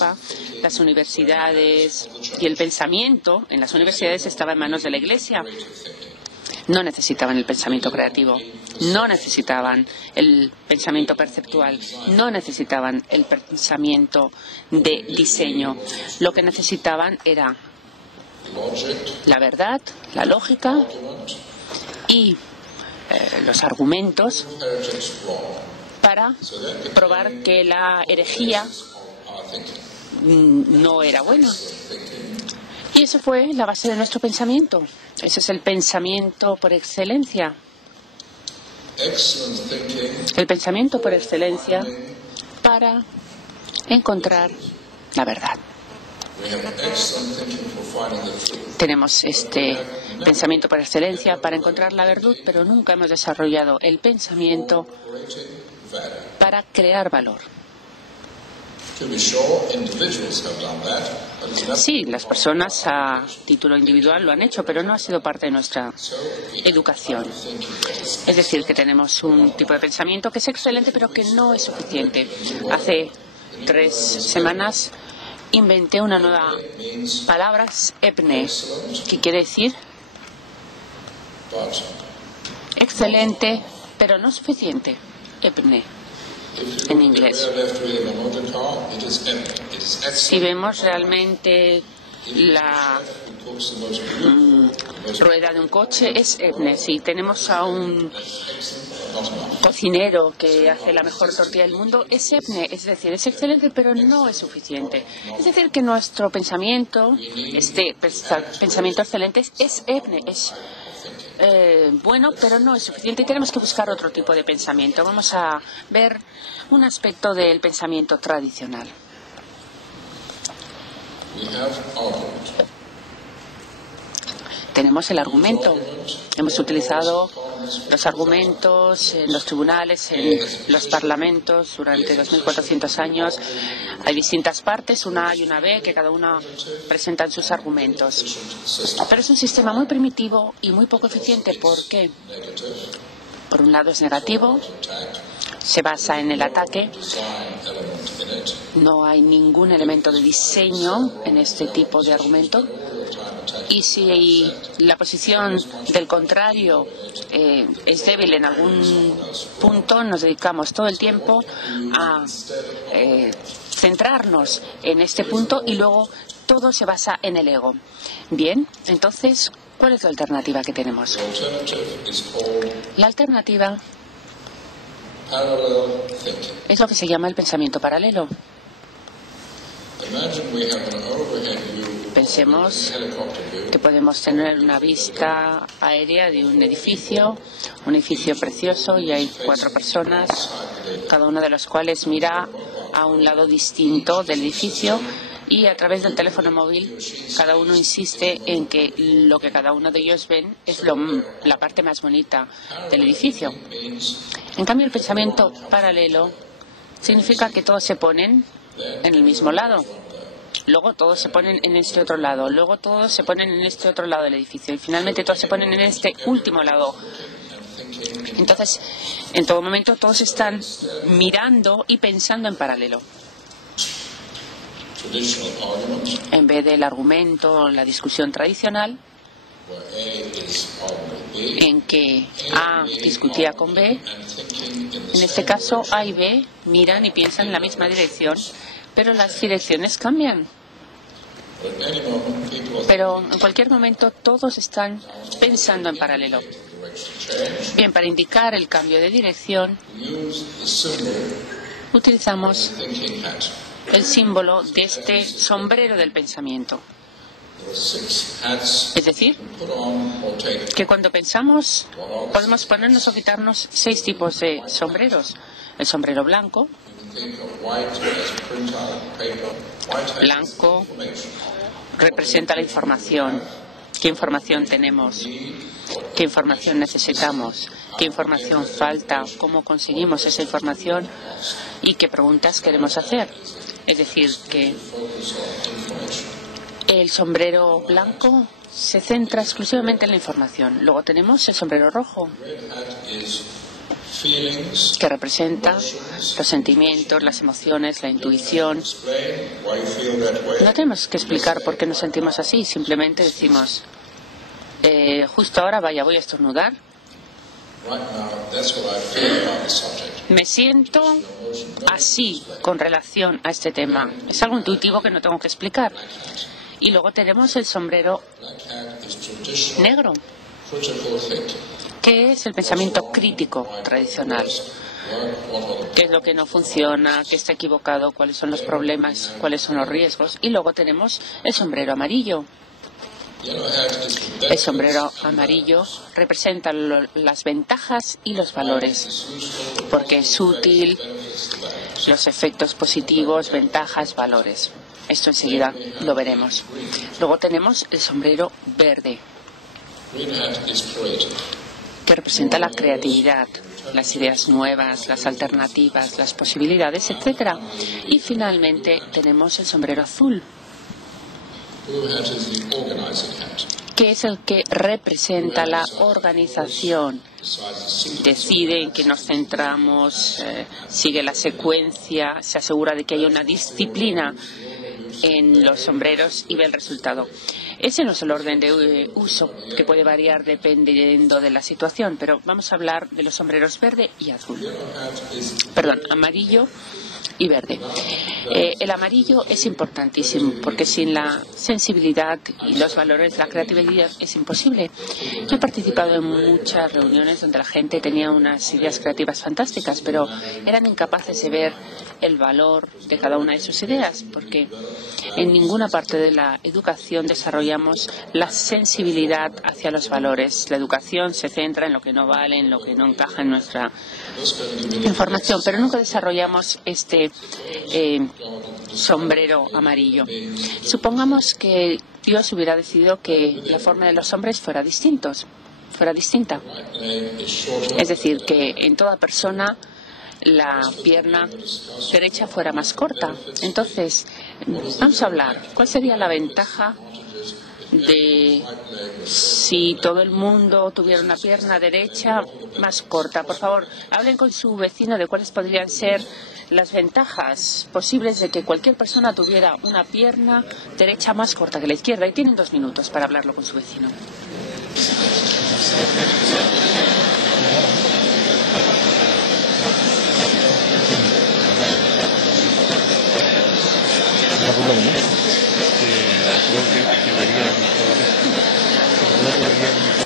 Europa, las universidades y el pensamiento en las universidades estaba en manos de la Iglesia. No necesitaban el pensamiento creativo, no necesitaban el pensamiento perceptual, no necesitaban el pensamiento de diseño. Lo que necesitaban era la verdad, la lógica y los argumentos para probar que la herejía no era buena. Y eso fue la base de nuestro pensamiento. Ese es el pensamiento por excelencia. El pensamiento por excelencia para encontrar la verdad. Tenemos este pensamiento por excelencia para encontrar la verdad, pero nunca hemos desarrollado el pensamiento para crear valor. Sí, las personas a título individual lo han hecho, pero no ha sido parte de nuestra educación. Es decir, que tenemos un tipo de pensamiento que es excelente, pero que no es suficiente. Hace 3 semanas inventé una nueva palabra, EPNE, que quiere decir excelente, pero no suficiente. EPNE. En inglés. Si vemos realmente la rueda de un coche, es EPNE. Si tenemos a un cocinero que hace la mejor tortilla del mundo, es EPNE. Es decir, es excelente, pero no es suficiente. Es decir, que nuestro pensamiento, este pensamiento excelente, es EPNE, es bueno, pero no es suficiente y tenemos que buscar otro tipo de pensamiento. Vamos a ver un aspecto del pensamiento tradicional. Tenemos el argumento. Hemos utilizado los argumentos en los tribunales, en los parlamentos durante 2.400 años. Hay distintas partes, una A y una B, que cada una presentan sus argumentos. Pero es un sistema muy primitivo y muy poco eficiente. ¿Por qué? Por un lado es negativo, se basa en el ataque. No hay ningún elemento de diseño en este tipo de argumento. Y si la posición del contrario es débil en algún punto, nos dedicamos todo el tiempo a centrarnos en este punto y luego todo se basa en el ego. Bien, entonces, ¿cuál es la alternativa que tenemos? La alternativa es lo que se llama el pensamiento paralelo. Pensemos que podemos tener una vista aérea de un edificio precioso, y hay 4 personas, cada una de las cuales mira a un lado distinto del edificio, y a través del teléfono móvil cada uno insiste en que lo que cada uno de ellos ven es la parte más bonita del edificio. En cambio, el pensamiento paralelo significa que todos se ponen en el mismo lado. Luego todos se ponen en este otro lado. Luego todos se ponen en este otro lado del edificio. Y finalmente todos se ponen en este último lado. Entonces, en todo momento todos están mirando y pensando en paralelo. En vez del argumento, la discusión tradicional, en que A discutía con B, en este caso A y B miran y piensan en la misma dirección, pero las direcciones cambian. Pero en cualquier momento todos están pensando en paralelo. Bien, para indicar el cambio de dirección, utilizamos el símbolo de este sombrero del pensamiento. Es decir, que cuando pensamos podemos ponernos o quitarnos 6 tipos de sombreros. El sombrero blanco. Blanco representa la información. ¿Qué información tenemos? ¿Qué información necesitamos? ¿Qué información falta? ¿Cómo conseguimos esa información? ¿Y qué preguntas queremos hacer? Es decir, que el sombrero blanco se centra exclusivamente en la información. Luego tenemos el sombrero rojo. que representa los sentimientos, las emociones, la intuición. No tenemos que explicar por qué nos sentimos así, simplemente decimos, justo ahora, vaya, voy a estornudar. Me siento así con relación a este tema. Es algo intuitivo que no tengo que explicar. Y luego tenemos el sombrero negro, que es el pensamiento crítico tradicional. ¿Qué es lo que no funciona? ¿Qué está equivocado? ¿Cuáles son los problemas? ¿Cuáles son los riesgos? Y luego tenemos el sombrero amarillo. El sombrero amarillo representa las ventajas y los valores, porque es útil, los efectos positivos, ventajas, valores. Esto enseguida lo veremos. Luego tenemos el sombrero verde, que representa la creatividad, las ideas nuevas, las alternativas, las posibilidades, etc. Y finalmente tenemos el sombrero azul, que es el que representa la organización. Decide en qué nos centramos, sigue la secuencia, se asegura de que haya una disciplina en los sombreros y ve el resultado. Ese no es el orden de uso, que puede variar dependiendo de la situación, pero vamos a hablar de los sombreros verde y azul. Perdón, amarillo y verde. El amarillo es importantísimo porque sin la sensibilidad y los valores, la creatividad es imposible. Yo he participado en muchas reuniones donde la gente tenía unas ideas creativas fantásticas, pero eran incapaces de ver el valor de cada una de sus ideas, porque en ninguna parte de la educación desarrollamos la sensibilidad hacia los valores. La educación se centra en lo que no vale, en lo que no encaja en nuestra información, pero nunca desarrollamos este sombrero amarillo. Supongamos que Dios hubiera decidido que la forma de los hombres fuera distinta. Es decir, que en toda persona la pierna derecha fuera más corta. Entonces, vamos a hablar. ¿Cuál sería la ventaja de si todo el mundo tuviera una pierna derecha más corta? Por favor, hablen con su vecino de cuáles podrían ser las ventajas posibles de que cualquier persona tuviera una pierna derecha más corta que la izquierda. Y tienen 2 minutos para hablarlo con su vecino.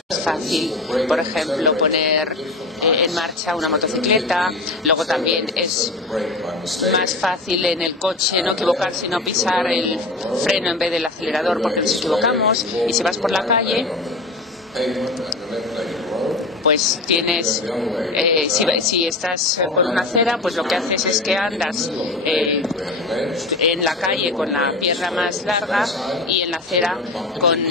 Es fácil, por ejemplo, poner en marcha una motocicleta. Luego también es más fácil en el coche no equivocarse y no pisar el freno en vez del acelerador porque nos equivocamos. Y si vas por la calle, pues tienes, si estás por una acera, pues lo que haces es que andas en la calle con la pierna más larga y en la acera con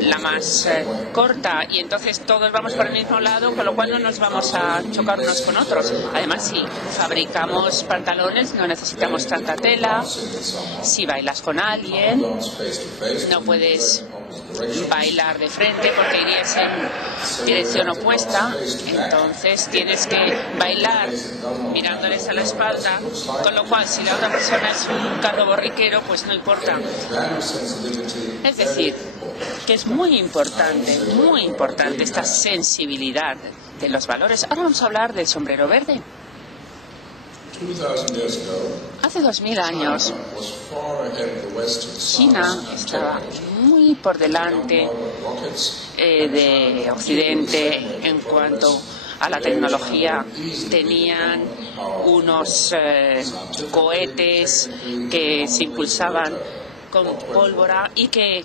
la más corta, y entonces todos vamos por el mismo lado, con lo cual no nos vamos a chocar unos con otros. Además, si fabricamos pantalones no necesitamos tanta tela. Si bailas con alguien no puedes bailar de frente porque irías en dirección opuesta, entonces tienes que bailar mirándoles a la espalda, con lo cual si la otra persona es un carro borriquero, pues no importa. Es decir, que es muy importante esta sensibilidad de los valores. Ahora vamos a hablar del sombrero verde. Hace 2000 años, China estaba muy por delante de Occidente en cuanto a la tecnología. Tenían unos cohetes que se impulsaban con pólvora y que,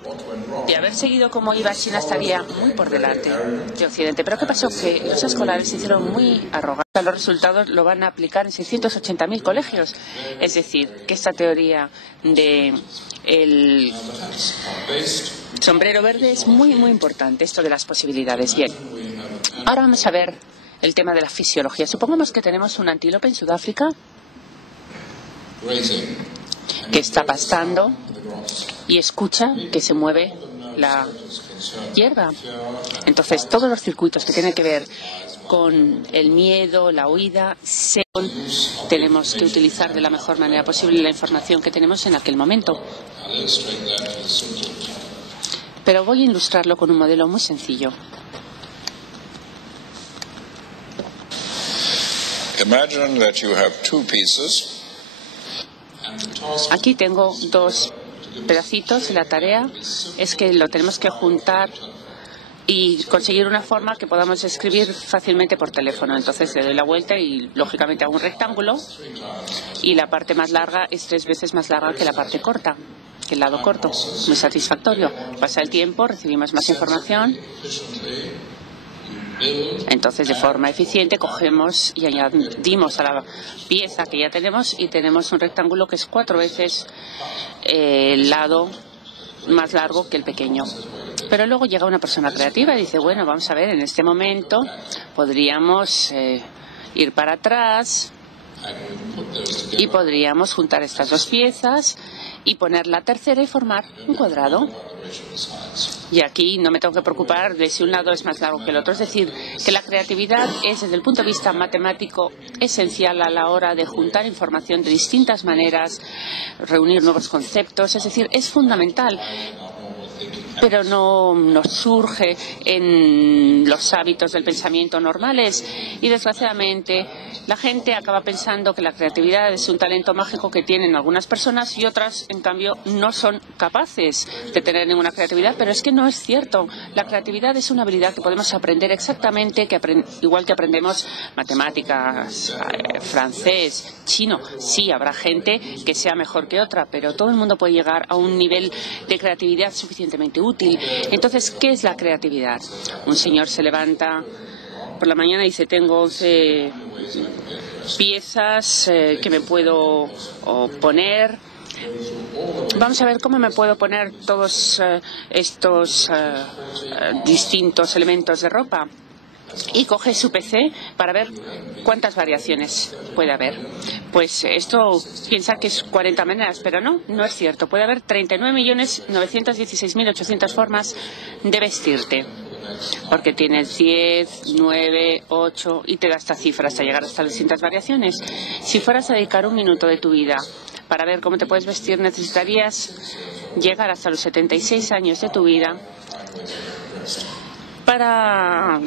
de haber seguido como iba, China estaría muy por delante de Occidente. Pero ¿qué pasó? Que los escolares se hicieron muy arrogantes. Los resultados lo van a aplicar en 680.000 colegios. Es decir, que esta teoría de el sombrero verde es muy, muy importante, esto de las posibilidades. Bien, ahora vamos a ver el tema de la fisiología. Supongamos que tenemos un antílope en Sudáfrica que está pastando y escucha que se mueve la hierba. Entonces, todos los circuitos que tienen que ver con el miedo, la huida, tenemos que utilizar de la mejor manera posible la información que tenemos en aquel momento. Pero voy a ilustrarlo con un modelo muy sencillo. Aquí tengo dos pedacitos. La tarea es que lo tenemos que juntar y conseguir una forma que podamos escribir fácilmente por teléfono. Entonces le doy la vuelta y lógicamente hago un rectángulo y la parte más larga es 3 veces más larga que la parte corta, que el lado corto. Muy satisfactorio. Pasa el tiempo, recibimos más información. Entonces, de forma eficiente, cogemos y añadimos a la pieza que ya tenemos y tenemos un rectángulo que es 4 veces el lado más largo que el pequeño. Pero luego llega una persona creativa y dice, bueno, vamos a ver, en este momento podríamos ir para atrás y podríamos juntar estas dos piezas y poner la tercera y formar un cuadrado. Y aquí no me tengo que preocupar de si un lado es más largo que el otro. Es decir, que la creatividad es, desde el punto de vista matemático, esencial a la hora de juntar información de distintas maneras, reunir nuevos conceptos. Es decir, es fundamental. Pero no nos surge en los hábitos del pensamiento normales y, desgraciadamente, la gente acaba pensando que la creatividad es un talento mágico que tienen algunas personas y otras, en cambio, no son capaces de tener ninguna creatividad, pero es que no es cierto. La creatividad es una habilidad que podemos aprender exactamente igual que aprendemos matemáticas, francés, chino. Sí, habrá gente que sea mejor que otra, pero todo el mundo puede llegar a un nivel de creatividad suficientemente útil. Entonces, ¿qué es la creatividad? Un señor se levanta por la mañana y dice, tengo 11 piezas que me puedo poner. Vamos a ver cómo me puedo poner todos estos distintos elementos de ropa. Y coge su PC para ver cuántas variaciones puede haber. Pues esto piensa que es 40 maneras, pero no es cierto. Puede haber 39.916.800 formas de vestirte. Porque tienes 10, 9, 8 y te da esta cifra hasta llegar hasta las distintas variaciones. Si fueras a dedicar un minuto de tu vida para ver cómo te puedes vestir, necesitarías llegar hasta los 76 años de tu vida para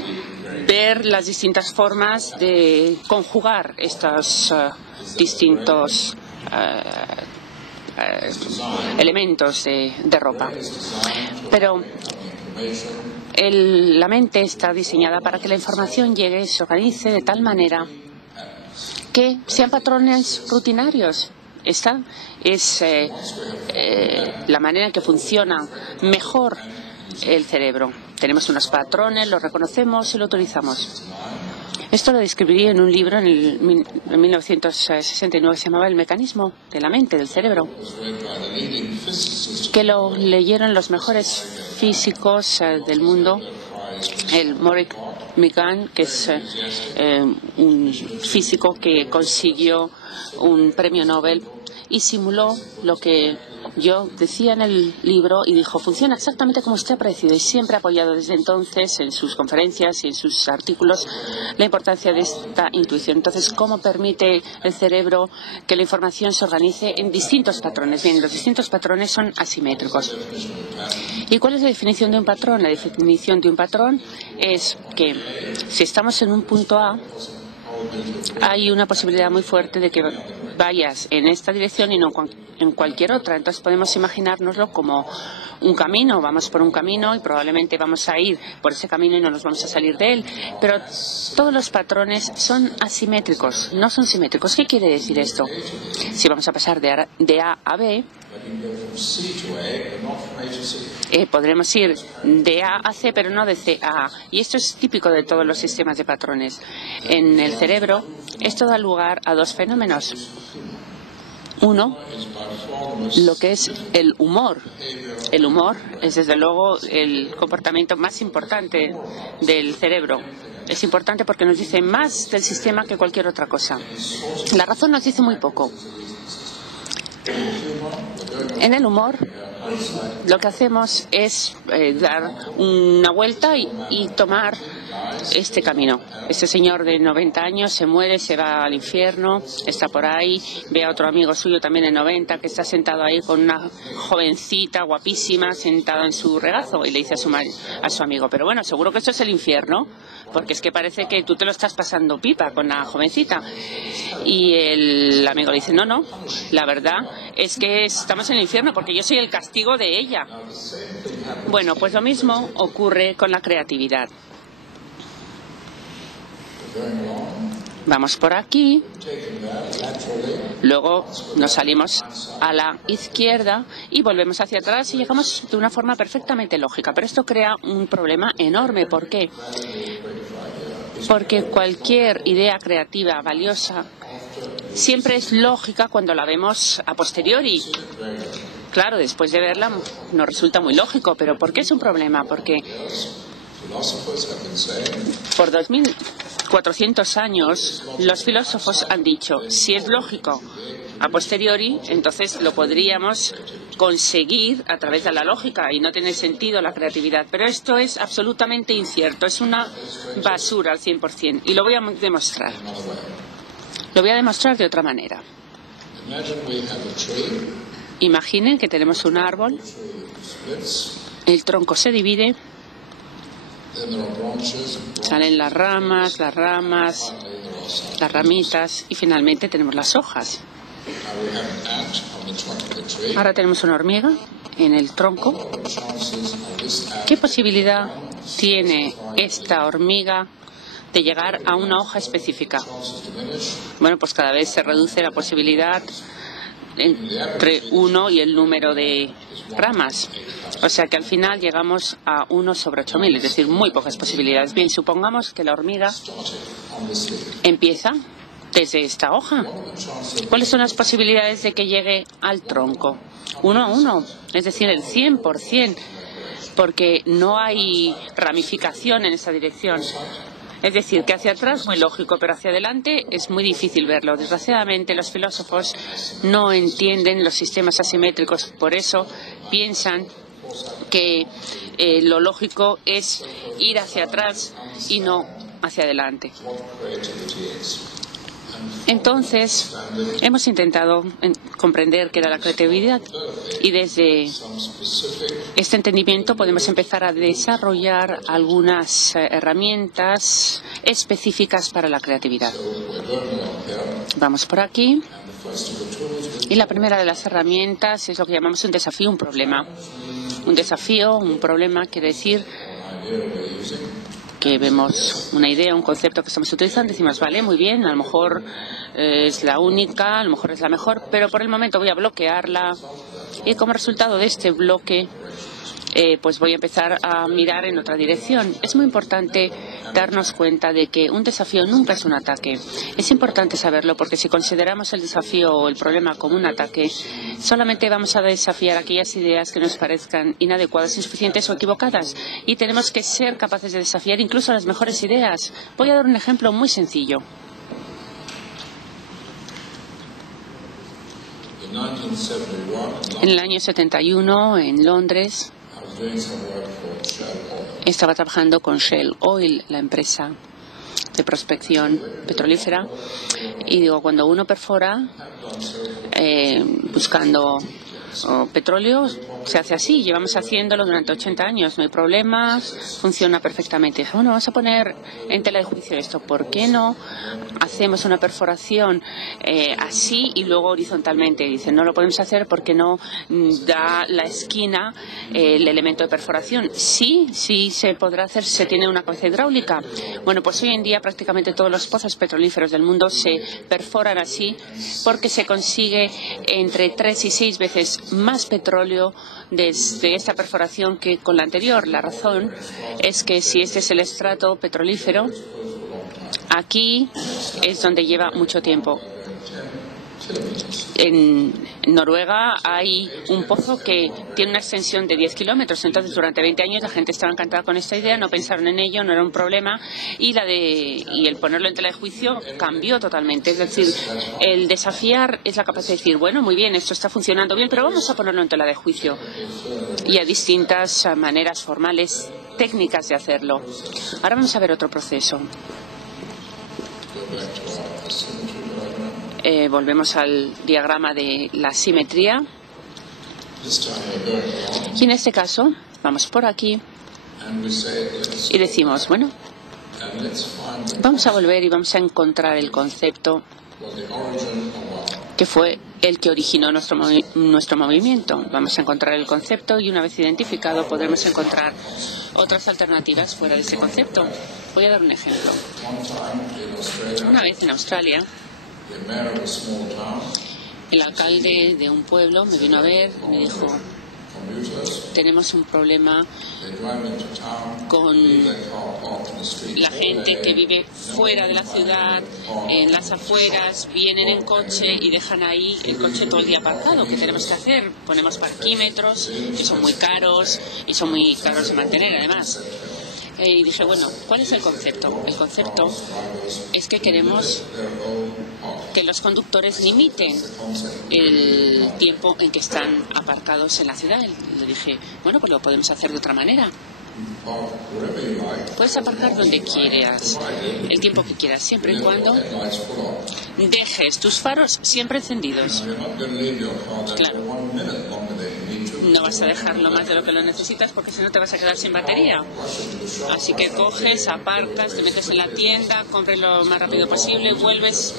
ver las distintas formas de conjugar estos distintos elementos de ropa. Pero la mente está diseñada para que la información llegue y se organice de tal manera que sean patrones rutinarios. Esta es la manera en que funciona mejor el cerebro. Tenemos unos patrones, los reconocemos y lo utilizamos. Esto lo describí en un libro en 1969, se llamaba El mecanismo de la mente, del cerebro, que lo leyeron los mejores físicos del mundo. El Maurice McGann, que es un físico que consiguió un premio Nobel y simuló lo que yo decía en el libro y dijo, funciona exactamente como usted ha predecido, y siempre ha apoyado desde entonces en sus conferencias y en sus artículos la importancia de esta intuición. Entonces, ¿cómo permite el cerebro que la información se organice en distintos patrones? Bien, los distintos patrones son asimétricos. ¿Y cuál es la definición de un patrón? La definición de un patrón es que si estamos en un punto A, hay una posibilidad muy fuerte de que vayas en esta dirección y no en cualquier otra. Entonces podemos imaginárnoslo como un camino. Vamos por un camino y probablemente vamos a ir por ese camino y no nos vamos a salir de él. Pero todos los patrones son asimétricos, no son simétricos. ¿Qué quiere decir esto? Si vamos a pasar de A a B, podremos ir de A a C, pero no de C a A. Y esto es típico de todos los sistemas de patrones. En el cerebro, esto da lugar a dos fenómenos. Uno, lo que es el humor. El humor es, desde luego, el comportamiento más importante del cerebro. Es importante porque nos dice más del sistema que cualquier otra cosa. La razón nos dice muy poco. En el humor, lo que hacemos es dar una vuelta y tomar este camino. Este señor de 90 años se muere, se va al infierno, está por ahí, ve a otro amigo suyo también de 90 que está sentado ahí con una jovencita guapísima sentada en su regazo y le dice a su amigo, pero bueno, seguro que esto es el infierno, porque es que parece que tú te lo estás pasando pipa con la jovencita. Y el amigo le dice, no, la verdad es que estamos en el infierno porque yo soy el castigo de ella. Bueno, pues lo mismo ocurre con la creatividad. Vamos por aquí, luego nos salimos a la izquierda y volvemos hacia atrás y llegamos de una forma perfectamente lógica. Pero esto crea un problema enorme. ¿Por qué? Porque cualquier idea creativa valiosa siempre es lógica cuando la vemos a posteriori. Claro, después de verla nos resulta muy lógico, pero ¿por qué es un problema? Porque por 2400 años los filósofos han dicho, si es lógico a posteriori, entonces lo podríamos conseguir a través de la lógica y no tiene sentido la creatividad. Pero esto es absolutamente incierto, es una basura al 100%. Y lo voy a demostrar. Lo voy a demostrar de otra manera. Imaginen que tenemos un árbol, el tronco se divide, salen las ramas, las ramitas y finalmente tenemos las hojas. Ahora tenemos una hormiga en el tronco. ¿Qué posibilidad tiene esta hormiga de llegar a una hoja específica? Bueno, pues cada vez se reduce la posibilidad entre 1 y el número de ramas. O sea que al final llegamos a 1 sobre 8000, es decir, muy pocas posibilidades. Bien, supongamos que la hormiga empieza desde esta hoja. ¿Cuáles son las posibilidades de que llegue al tronco? 1 a 1, es decir, el 100%, porque no hay ramificación en esa dirección. Es decir, que hacia atrás muy lógico, pero hacia adelante es muy difícil verlo. Desgraciadamente, los filósofos no entienden los sistemas asimétricos, por eso piensan que lo lógico es ir hacia atrás y no hacia adelante. Entonces, hemos intentado comprender qué era la creatividad y desde este entendimiento podemos empezar a desarrollar algunas herramientas específicas para la creatividad. Vamos por aquí. Y la primera de las herramientas es lo que llamamos un desafío, un problema. Un desafío, un problema, quiere decir que vemos una idea, un concepto que estamos utilizando, decimos, vale, muy bien, a lo mejor es la única, a lo mejor es la mejor, pero por el momento voy a bloquearla y como resultado de este bloque pues voy a empezar a mirar en otra dirección. Es muy importante darnos cuenta de que un desafío nunca es un ataque. Es importante saberlo porque si consideramos el desafío o el problema como un ataque, solamente vamos a desafiar aquellas ideas que nos parezcan inadecuadas, insuficientes o equivocadas. Y tenemos que ser capaces de desafiar incluso las mejores ideas. Voy a dar un ejemplo muy sencillo. En el año 71, en Londres, estaba trabajando con Shell Oil, la empresa de prospección petrolífera, y digo, cuando uno perfora buscando petróleo, se hace así, llevamos haciéndolo durante 80 años, no hay problemas, funciona perfectamente. Dije, bueno, vamos a poner en tela de juicio esto, ¿por qué no hacemos una perforación así y luego horizontalmente? Dicen, no lo podemos hacer porque no da la esquina el elemento de perforación. Sí se podrá hacer, se tiene una cabeza hidráulica. Bueno, pues hoy en día prácticamente todos los pozos petrolíferos del mundo se perforan así porque se consigue entre 3 y 6 veces más petróleo desde esta perforación que con la anterior. La razón es que si este es el estrato petrolífero, aquí es donde lleva mucho tiempo. En Noruega hay un pozo que tiene una extensión de 10 kilómetros. Entonces, durante 20 años la gente estaba encantada con esta idea, no pensaron en ello, no era un problema. Y el ponerlo en tela de juicio cambió totalmente. Es decir, el desafiar es la capacidad de decir, bueno, muy bien, esto está funcionando bien, pero vamos a ponerlo en tela de juicio. Y hay distintas maneras formales, técnicas de hacerlo. Ahora vamos a ver otro proceso. Volvemos al diagrama de la simetría. Y en este caso, vamos por aquí y decimos, bueno, vamos a volver y vamos a encontrar el concepto que fue el que originó nuestro movimiento. Vamos a encontrar el concepto y una vez identificado podremos encontrar otras alternativas fuera de ese concepto. Voy a dar un ejemplo. Una vez en Australia, el alcalde de un pueblo me vino a ver y me dijo, tenemos un problema con la gente que vive fuera de la ciudad, en las afueras, vienen en coche y dejan ahí el coche todo el día aparcado. ¿Qué tenemos que hacer? Ponemos parquímetros, que son muy caros y son muy caros de mantener además. Y dije, bueno, ¿cuál es el concepto? El concepto es que queremos que los conductores limiten el tiempo en que están aparcados en la ciudad. Y le dije, bueno, pues lo podemos hacer de otra manera. Puedes aparcar donde quieras, el tiempo que quieras, siempre y cuando dejes tus faros siempre encendidos. Claro. No vas a dejarlo más de lo que lo necesitas porque si no te vas a quedar sin batería. Así que coges, aparcas, te metes en la tienda, compras lo más rápido posible, vuelves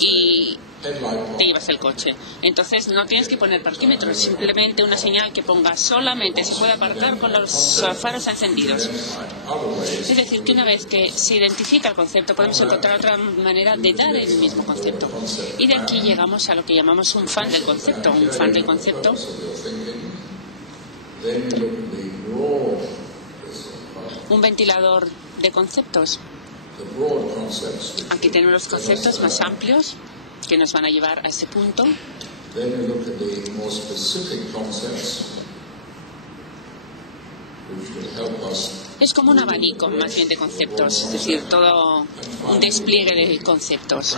y te llevas el coche. Entonces no tienes que poner parquímetros, simplemente una señal que ponga solamente se puede aparcar con los faros encendidos. Es decir, que una vez que se identifica el concepto podemos encontrar otra manera de dar el mismo concepto. Y de aquí llegamos a lo que llamamos un fan del concepto. Un fan del concepto un ventilador de conceptos. Aquí tenemos los conceptos más amplios que nos van a llevar a este punto. Es como un abanico más bien de conceptos, es decir, todo un despliegue de conceptos.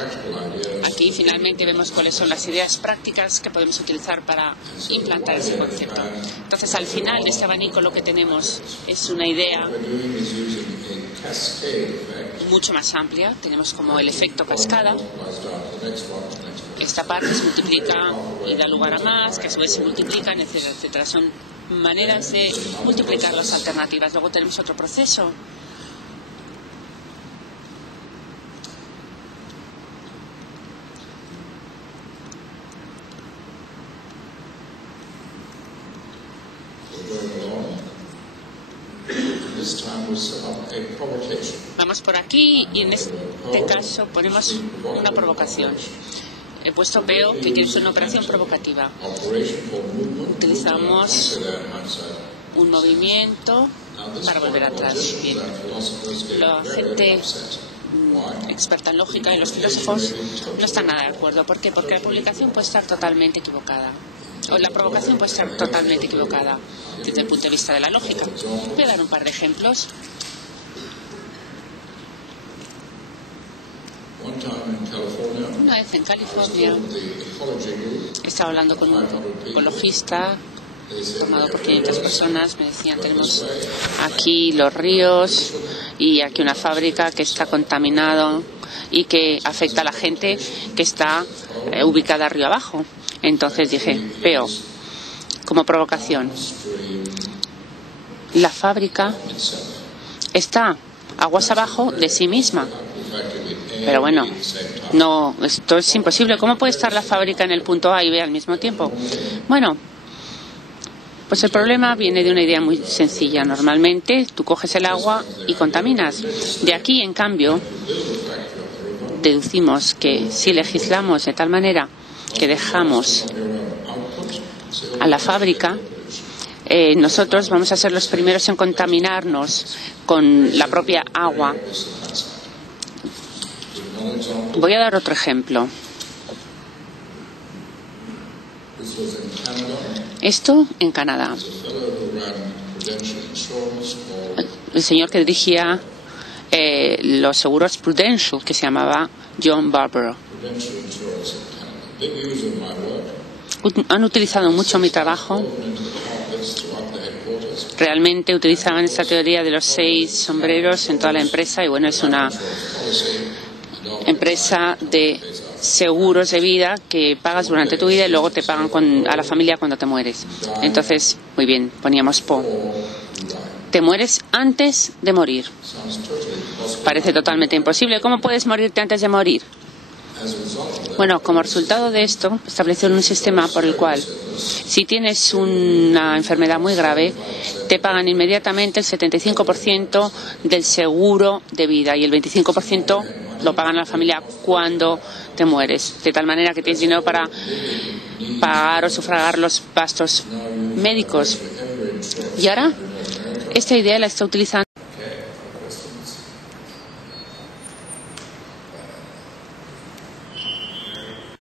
Aquí finalmente vemos cuáles son las ideas prácticas que podemos utilizar para implantar ese concepto. Entonces, al final de este abanico lo que tenemos es una idea mucho más amplia. Tenemos como el efecto cascada. Esta parte se multiplica y da lugar a más, que a su vez se multiplican, etcétera, etcétera. Son maneras de multiplicar las alternativas. Luego tenemos otro proceso. Vamos por aquí y en este caso ponemos una provocación. He puesto PEO, que quiere ser una operación provocativa. Utilizamos un movimiento para volver atrás. Bien. La gente experta en lógica y los filósofos no están nada de acuerdo. ¿Por qué? Porque la publicación puede estar totalmente equivocada. O la provocación puede estar totalmente equivocada desde el punto de vista de la lógica. Voy a dar un par de ejemplos. Una vez en California estaba hablando con un ecologista formado por 500 personas. Me decían, tenemos aquí los ríos y aquí una fábrica que está contaminado y que afecta a la gente que está ubicada río abajo. Entonces dije, PEO, como provocación, la fábrica está aguas abajo de sí misma. Pero bueno, no, esto es imposible. ¿Cómo puede estar la fábrica en el punto A y B al mismo tiempo? Bueno, pues el problema viene de una idea muy sencilla. Normalmente tú coges el agua y contaminas. De aquí, en cambio, deducimos que si legislamos de tal manera que dejamos a la fábrica, nosotros vamos a ser los primeros en contaminarnos con la propia agua. Voy a dar otro ejemplo. Esto en Canadá. El señor que dirigía los seguros Prudential, que se llamaba John Barbaro. Han utilizado mucho mi trabajo. Realmente utilizaban esta teoría de los 6 sombreros en toda la empresa y bueno, es una empresa de seguros de vida que pagas durante tu vida y luego te pagan a la familia cuando te mueres. Entonces, muy bien, poníamos te mueres antes de morir. Parece totalmente imposible. ¿Cómo puedes morirte antes de morir? Bueno, como resultado de esto, establecieron un sistema por el cual, si tienes una enfermedad muy grave, te pagan inmediatamente el 75% del seguro de vida y el 25% lo pagan a la familia cuando te mueres. De tal manera que tienes dinero para pagar o sufragar los gastos médicos. Y ahora, esta idea la está utilizando